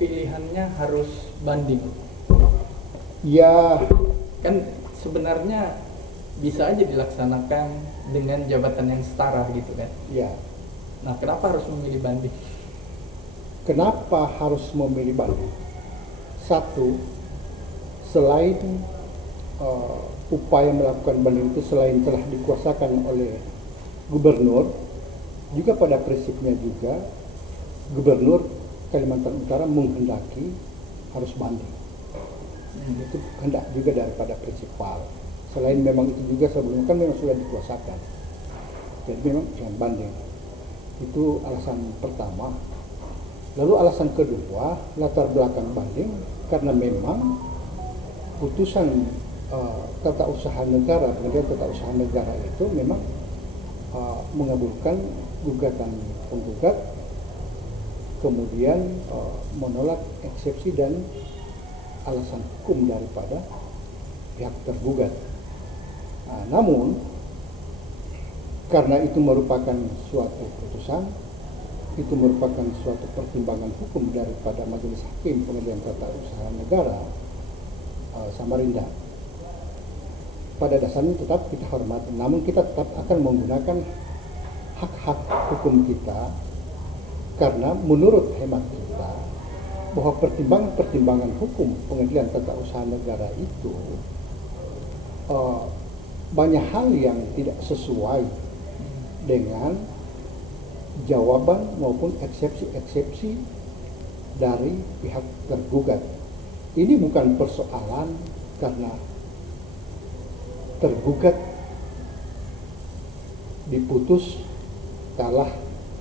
pilihannya harus banding? Ya, Kan sebenarnya bisa aja dilaksanakan dengan jabatan yang setara gitu kan. ya. Nah, kenapa harus memilih banding? Kenapa harus memilih banding? Satu, selain upaya melakukan banding itu selain telah dikuasakan oleh gubernur, juga pada prinsipnya juga gubernur Kalimantan Utara menghendaki harus banding. Itu kehendak juga daripada prinsipal. Selain memang itu juga sebelumnya kan memang sudah dikuasakan, jadi memang jangan banding. Itu alasan pertama. Lalu alasan kedua, latar belakang banding karena memang putusan tata usaha negara, pengadilan tata usaha negara itu memang mengabulkan gugatan penggugat, kemudian menolak eksepsi dan alasan hukum daripada pihak tergugat. Nah, namun karena itu merupakan suatu putusan, itu merupakan suatu pertimbangan hukum daripada Majelis Hakim Pengadilan Tata Usaha Negara Samarinda. Pada dasarnya tetap kita hormati, namun kita tetap akan menggunakan hak-hak hukum kita karena menurut hemat kita bahwa pertimbangan-pertimbangan hukum Pengadilan Tata Usaha Negara itu banyak hal yang tidak sesuai dengan jawaban maupun eksepsi-eksepsi dari pihak tergugat. Ini bukan persoalan karena tergugat diputus kalah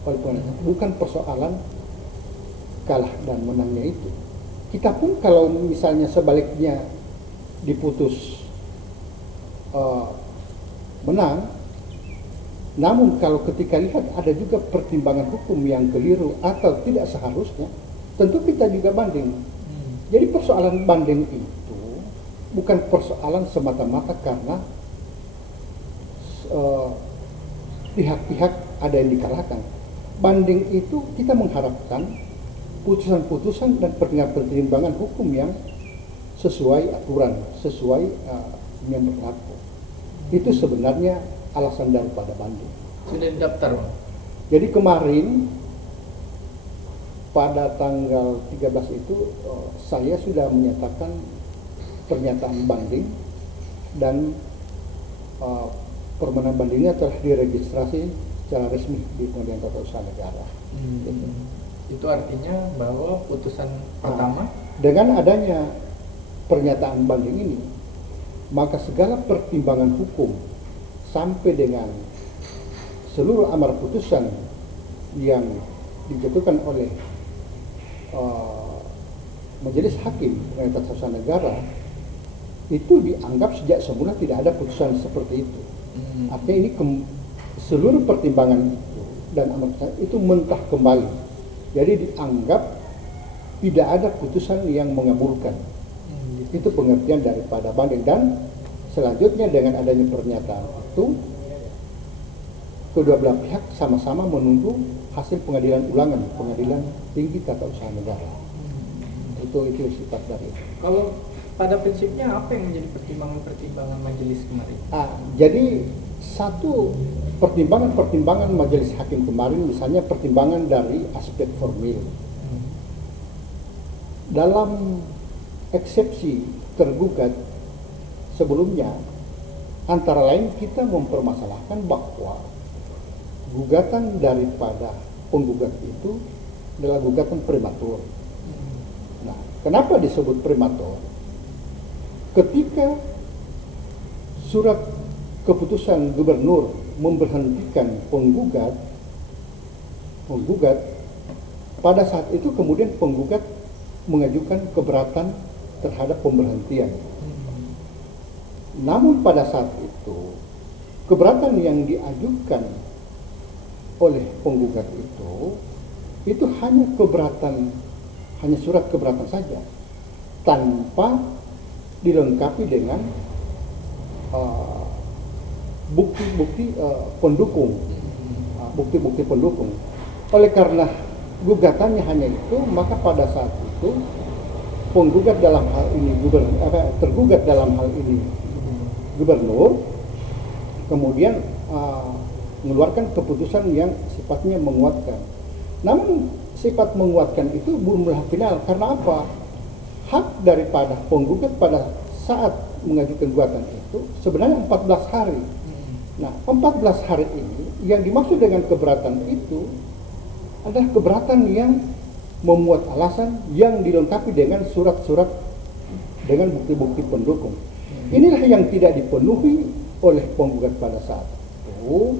oleh pengadilan, bukan persoalan kalah dan menangnya itu. Kita pun kalau misalnya sebaliknya diputus menang, namun kalau ketika lihat ada juga pertimbangan hukum yang keliru atau tidak seharusnya, tentu kita juga banding. Jadi persoalan banding itu bukan persoalan semata-mata karena pihak-pihak ada yang dikalahkan. Banding itu kita mengharapkan putusan-putusan dan pertimbangan hukum yang sesuai aturan, sesuai yang berlaku. Itu sebenarnya alasan daripada banding. Sudah didaftar, Bang? Jadi kemarin pada tanggal 13 itu saya sudah menyatakan pernyataan banding dan permohonan bandingnya telah diregistrasi secara resmi di Pengadilan Tata Usaha Negara. Itu artinya bahwa putusan pertama dengan adanya pernyataan banding ini, maka segala pertimbangan hukum sampai dengan seluruh amar putusan yang dijatuhkan oleh Majelis Hakim Pengadilan Tata Usaha Negara itu dianggap sejak semula tidak ada putusan seperti itu. Artinya ini seluruh pertimbangan itu dan amar putusan itu mentah kembali. Jadi dianggap tidak ada putusan yang mengabulkan. Itu pengertian daripada banding. Dan selanjutnya dengan adanya pernyataan itu, kedua belah pihak sama-sama menunggu hasil pengadilan ulangan, pengadilan tinggi tata usaha negara. Itu sifat dari itu. Kalau pada prinsipnya apa yang menjadi pertimbangan majelis kemarin? Jadi satu pertimbangan majelis hakim kemarin, misalnya pertimbangan dari aspek formil. Dalam eksepsi tergugat sebelumnya, antara lain kita mempermasalahkan bahwa gugatan daripada penggugat itu adalah gugatan prematur. Nah, kenapa disebut prematur? Ketika surat keputusan gubernur memberhentikan penggugat, pada saat itu kemudian penggugat mengajukan keberatan terhadap pemberhentian. Namun pada saat itu keberatan yang diajukan oleh penggugat itu hanya surat keberatan saja, tanpa dilengkapi dengan bukti-bukti pendukung. Oleh karena gugatannya hanya itu, maka pada saat itu penggugat dalam hal ini tergugat dalam hal ini gubernur kemudian mengeluarkan keputusan yang sifatnya menguatkan. Namun sifat menguatkan itu belum final. Karena apa? Hak daripada penggugat pada saat mengajukan gugatan itu sebenarnya 14 hari. Nah, 14 hari ini yang dimaksud dengan keberatan itu adalah keberatan yang memuat alasan yang dilengkapi dengan surat-surat dengan bukti-bukti pendukung. Inilah yang tidak dipenuhi oleh penggugat pada saat itu.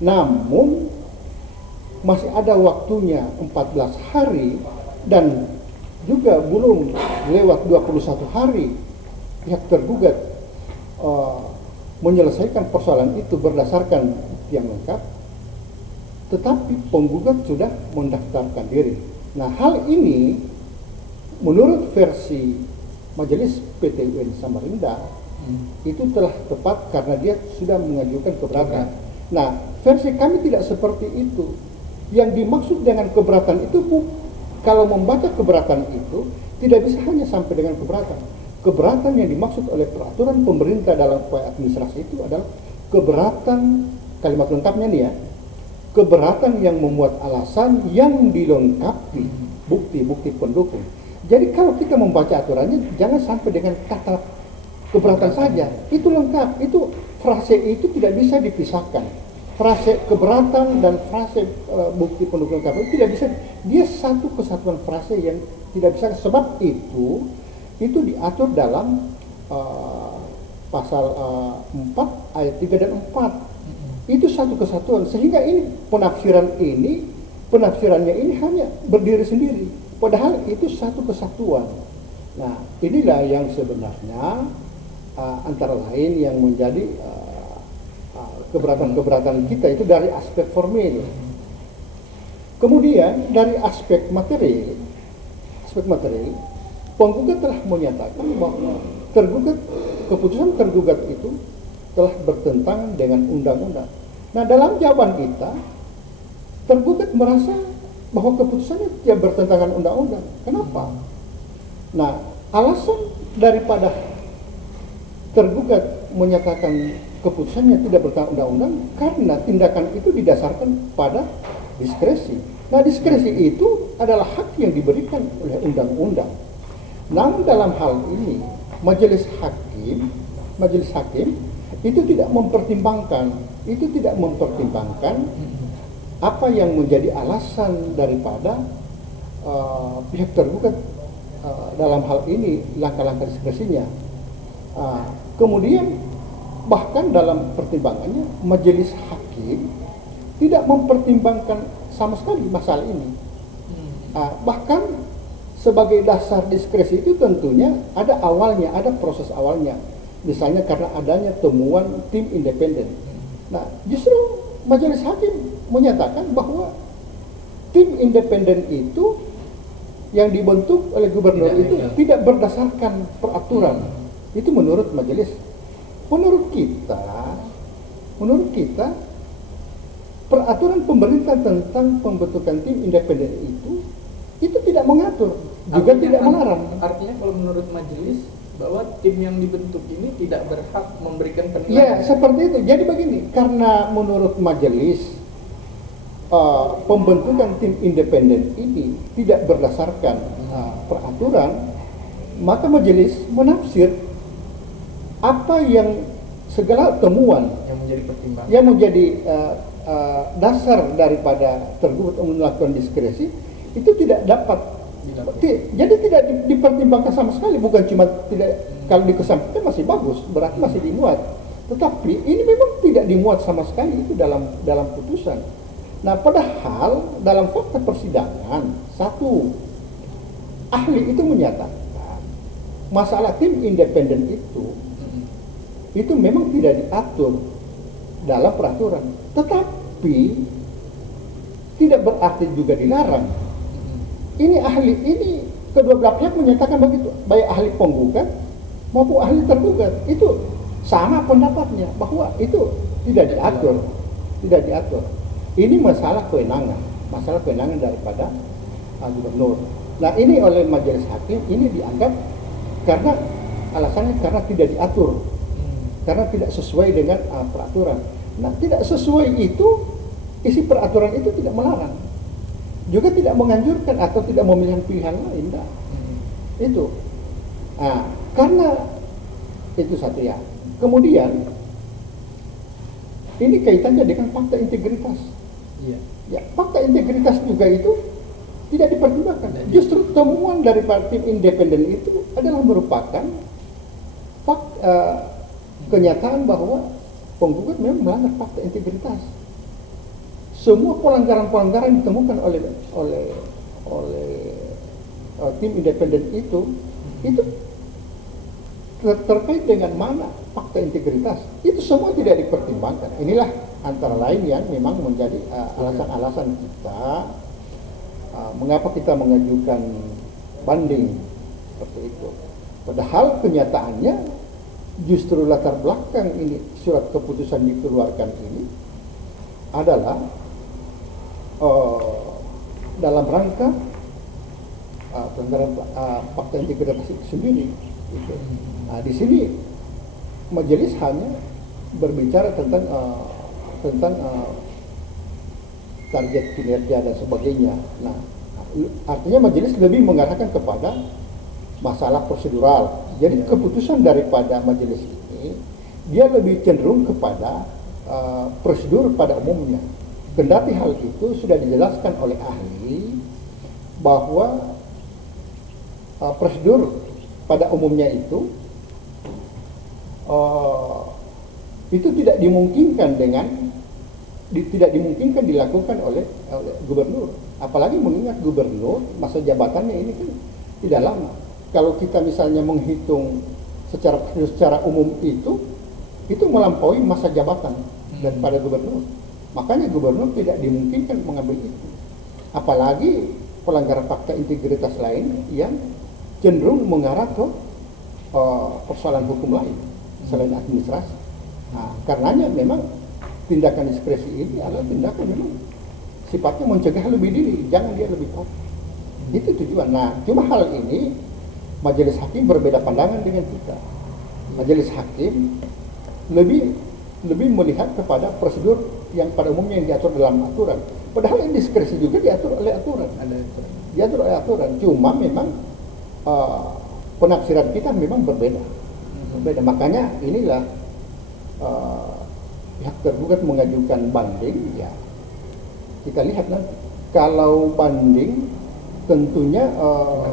Namun masih ada waktunya 14 hari dan juga belum lewat 21 hari pihak tergugat menyelesaikan persoalan itu berdasarkan bukti yang lengkap, tetapi penggugat sudah mendaftarkan diri. Nah, hal ini menurut versi Majelis PT UN Samarinda itu telah tepat karena dia sudah mengajukan keberatan. Nah, versi kami tidak seperti itu. Yang dimaksud dengan keberatan itu kalau membaca keberatan itu tidak bisa hanya sampai dengan keberatan. Keberatan yang dimaksud oleh peraturan pemerintah dalam upaya administrasi itu adalah keberatan, kalimat lengkapnya nih ya, keberatan yang memuat alasan yang dilengkapi bukti-bukti pendukung. Jadi kalau kita membaca aturannya jangan sampai dengan kata keberatan saja. Itu lengkap, itu frase itu tidak bisa dipisahkan. Frase keberatan dan frase bukti pendukung lengkap itu tidak bisa, dia satu kesatuan frase yang tidak bisa. Sebab itu diatur dalam pasal 4 ayat 3 dan 4. Itu satu kesatuan, sehingga ini penafsirannya ini hanya berdiri sendiri, padahal itu satu kesatuan. Nah, inilah yang sebenarnya antara lain yang menjadi keberatan-keberatan kita itu dari aspek formil. Kemudian dari aspek material, penggugat telah menyatakan bahwa keputusan tergugat itu telah bertentangan dengan undang-undang. Nah, dalam jawaban kita, tergugat merasa bahwa keputusannya tidak bertentangan undang-undang. Kenapa? Nah, alasan daripada tergugat menyatakan keputusannya tidak bertentangan undang-undang karena tindakan itu didasarkan pada diskresi. Nah, diskresi itu adalah hak yang diberikan oleh undang-undang. Namun dalam hal ini, majelis hakim itu tidak mempertimbangkan apa yang menjadi alasan daripada pihak tergugat dalam hal ini, langkah-langkah diskresinya. Kemudian bahkan dalam pertimbangannya majelis hakim tidak mempertimbangkan sama sekali masalah ini. Bahkan sebagai dasar diskresi itu tentunya ada proses awalnya. Misalnya karena adanya temuan tim independen. Nah, justru majelis hakim menyatakan bahwa tim independen itu yang dibentuk oleh gubernur itu tidak berdasarkan peraturan. Itu menurut majelis. Menurut kita peraturan pemerintah tentang pembentukan tim independen itu tidak mengatur, juga tidak melarang. Artinya kalau menurut majelis bahwa tim yang dibentuk ini tidak berhak memberikan penilaian. Ya, seperti itu. Jadi begini, karena menurut majelis pembentukan tim independen ini tidak berdasarkan peraturan, maka majelis menafsir apa yang segala temuan yang menjadi dasar daripada tergugat melakukan diskresi itu tidak dapat. Jadi tidak dipertimbangkan sama sekali, bukan cuma tidak, kalau dikesampingkan masih bagus, berarti masih dimuat. Tetapi ini memang tidak dimuat sama sekali itu dalam putusan. Nah, padahal dalam fakta persidangan, satu ahli itu menyatakan masalah tim independen itu memang tidak diatur dalam peraturan, tetapi tidak berarti juga dilarang. Ini kedua belah pihak menyatakan begitu, baik ahli penggugat maupun ahli tergugat itu sama pendapatnya bahwa itu tidak diatur. Ini masalah kewenangan. masalah kewenangan daripada gubernur. Nah ini oleh majelis hakim ini dianggap karena alasannya karena tidak diatur, karena tidak sesuai dengan peraturan. Nah tidak sesuai itu, isi peraturan itu tidak melarang, juga tidak menganjurkan atau tidak memilih pilihan lain. Nah, itu. Nah, karena itu satu ya. Kemudian ini kaitannya dengan fakta integritas. Iya. Ya, fakta integritas juga itu tidak dipertimbangkan. Justru temuan dari tim independen itu adalah merupakan kenyataan bahwa penggugat memang melanggar fakta integritas. Semua pelanggaran-pelanggaran ditemukan oleh tim independen itu terkait dengan mana fakta integritas itu semua tidak dipertimbangkan. Inilah antara lain yang memang menjadi alasan-alasan kita mengapa kita mengajukan banding seperti itu. Padahal kenyataannya justru latar belakang ini surat keputusan dikeluarkan ini adalah dalam rangka pelanggaran fakta integritas itu sendiri. Gitu. Nah, di sini majelis hanya berbicara tentang target kinerja dan sebagainya. Nah, artinya majelis lebih mengarahkan kepada masalah prosedural. Jadi keputusan daripada majelis ini dia lebih cenderung kepada prosedur pada umumnya. Kendati hal itu sudah dijelaskan oleh ahli bahwa prosedur pada umumnya itu tidak dimungkinkan dilakukan oleh gubernur. Apalagi mengingat gubernur masa jabatannya ini kan tidak lama. Kalau kita misalnya menghitung secara umum itu melampaui masa jabatan daripada gubernur. Makanya gubernur tidak dimungkinkan mengambil itu. Apalagi pelanggaran fakta integritas lain yang cenderung mengarah ke persoalan hukum lain selain administrasi. Nah, karenanya memang tindakan diskresi ini adalah tindakan memang sifatnya mencegah lebih dini, jangan dia lebih tahu. Itu tujuan. Nah, cuma hal ini majelis hakim berbeda pandangan dengan kita. Majelis hakim lebih melihat kepada prosedur yang pada umumnya yang diatur dalam aturan. Padahal yang diskresi juga diatur oleh aturan. Diatur oleh aturan. Cuma memang penafsiran kita memang berbeda. Makanya inilah pihak tergugat mengajukan banding. Ya, kita lihat nanti. Kalau banding tentunya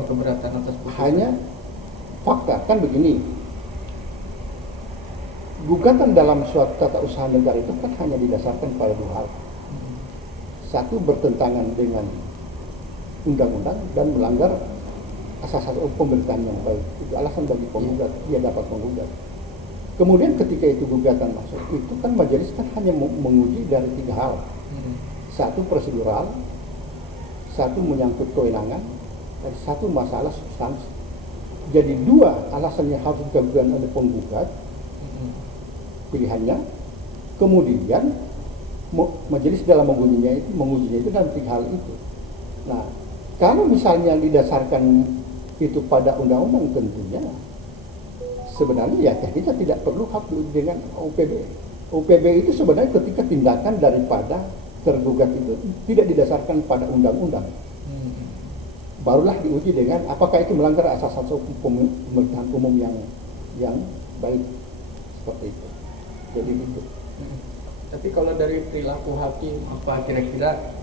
keberatan atas putusan. Hanya fakta kan begini. Gugatan dalam suatu tata usaha negara itu kan hanya didasarkan pada dua hal. Satu, bertentangan dengan undang-undang dan melanggar asas-asas pemerintahan yang baik. Itu alasan bagi penggugat, dia dapat menggugat. Kemudian ketika itu gugatan masuk, itu kan majelis kan hanya menguji dari tiga hal. Satu, prosedural, satu menyangkut kewenangan, dan satu masalah substansi. Jadi dua alasan yang harus digagukan oleh penggugat, pilihannya. Kemudian majelis dalam mengujinya itu dalam tiga hal itu. Nah, kalau misalnya didasarkan itu pada undang-undang tentunya sebenarnya ya kita tidak perlu hak dengan UPB. UPB itu sebenarnya ketika tindakan daripada tergugat itu tidak didasarkan pada undang-undang. Barulah diuji dengan apakah itu melanggar asas-asas pemerintahan umum yang baik seperti itu. Jadi itu. Tapi kalau dari perilaku hakim apa kira-kira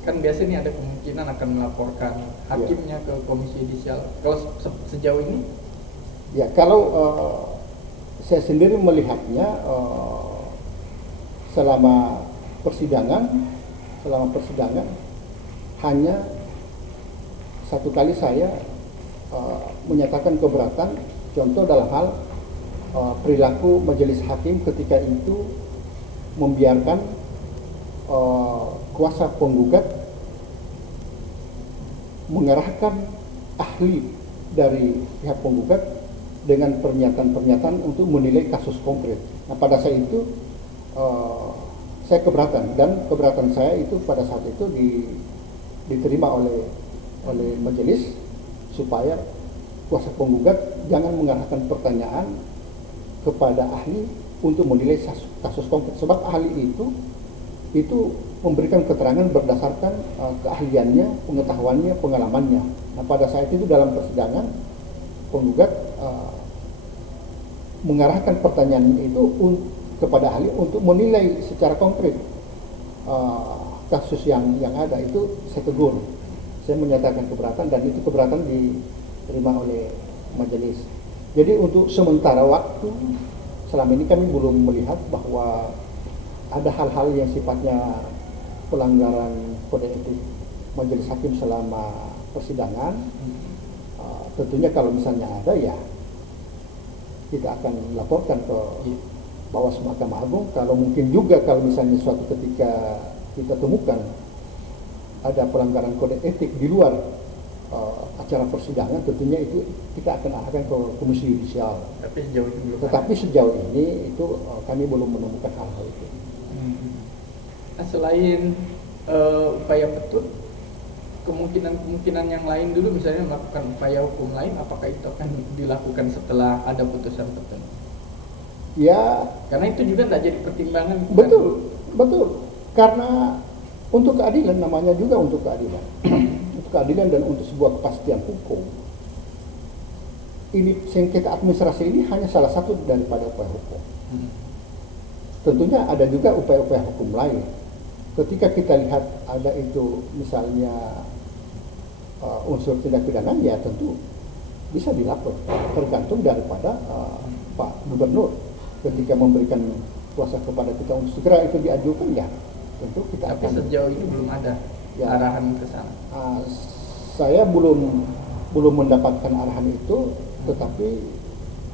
kan biasanya ada kemungkinan akan melaporkan hakimnya ke komisi yudisial. Kalau sejauh ini? Ya, kalau saya sendiri melihatnya selama persidangan hanya satu kali saya menyatakan keberatan. Contoh dalam hal perilaku majelis hakim ketika itu membiarkan kuasa penggugat mengerahkan ahli dari pihak penggugat dengan pernyataan-pernyataan untuk menilai kasus konkret. Nah, pada saat itu saya keberatan, dan keberatan saya itu pada saat itu diterima oleh majelis, supaya kuasa penggugat jangan mengarahkan pertanyaan kepada ahli untuk menilai kasus konkret, sebab ahli itu memberikan keterangan berdasarkan keahliannya, pengetahuannya, pengalamannya. Nah, pada saat itu dalam persidangan penggugat mengarahkan pertanyaan itu kepada ahli untuk menilai secara konkret kasus yang ada. Itu saya tegur, saya menyatakan keberatan, dan itu keberatan diterima oleh majelis. Jadi untuk sementara waktu selama ini kami belum melihat bahwa ada hal-hal yang sifatnya pelanggaran kode etik majelis hakim selama persidangan. Tentunya kalau misalnya ada, ya kita akan laporkan ke Bawaslu Mahkamah Agung. Kalau mungkin juga kalau misalnya suatu ketika kita temukan ada pelanggaran kode etik di luar acara persidangan, tentunya itu kita akan arahkan ke Komisi Yudisial. Tetapi sejauh ini itu kami belum menemukan hal-hal itu. Nah, selain upaya petun, kemungkinan yang lain dulu, misalnya melakukan upaya hukum lain, apakah itu akan dilakukan setelah ada putusan petun? Ya, karena itu juga tidak jadi pertimbangan. Betul. Karena untuk keadilan, namanya juga untuk keadilan. Untuk keadilan dan untuk sebuah kepastian hukum. Ini sengketa administrasi ini hanya salah satu daripada upaya hukum. Tentunya ada juga upaya-upaya hukum lain. Ketika kita lihat ada itu misalnya unsur tindak pidana, ya tentu bisa dilapor, tergantung daripada Pak Gubernur. Ketika memberikan kuasa kepada kita untuk segera itu diajukan, ya tentu kita tapi akan. Sejauh ini belum ada arahan ke sana. Saya belum mendapatkan arahan itu, tetapi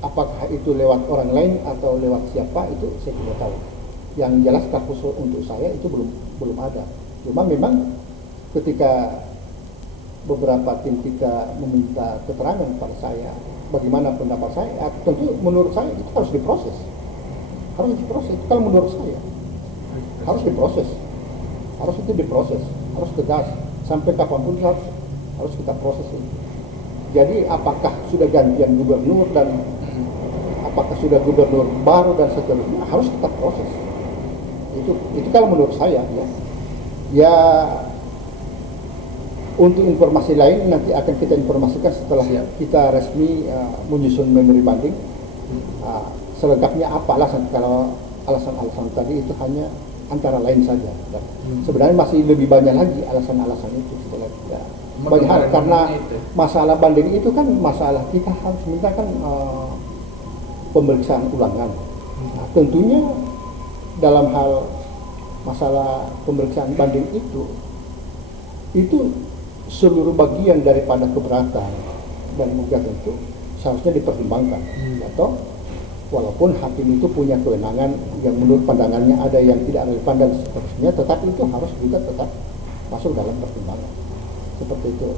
apakah itu lewat orang lain atau lewat siapa itu saya tidak tahu. Yang jelas khusus untuk saya itu belum ada. Cuma memang ketika beberapa tim kita meminta keterangan kepada saya, bagaimana pendapat saya, tentu menurut saya itu harus diproses. Harus diproses. Kalau menurut saya harus diproses. Harus itu diproses, harus tegas sampai kapanpun harus kita proses ini. Jadi apakah sudah gantian gubernur dan apakah sudah gubernur baru dan seterusnya, harus kita proses. Itu kalau menurut saya, ya untuk informasi lain nanti akan kita informasikan setelah kita resmi menyusun memori banding. Selengkapnya apa alasan, kalau alasan-alasan tadi itu hanya antara lain saja. Dan sebenarnya masih lebih banyak lagi alasan-alasan itu setelah kita banyak hal, karena masalah banding itu kan masalah kita harus mintakan pemeriksaan ulangan. Nah, tentunya dalam hal masalah pemeriksaan banding itu seluruh bagian daripada keberatan dan gugatan itu seharusnya dipertimbangkan. Atau walaupun hakim itu punya kewenangan yang menurut pandangannya ada yang tidak relevan dan seterusnya, tetapi itu harus juga tetap masuk dalam pertimbangan. Seperti itu.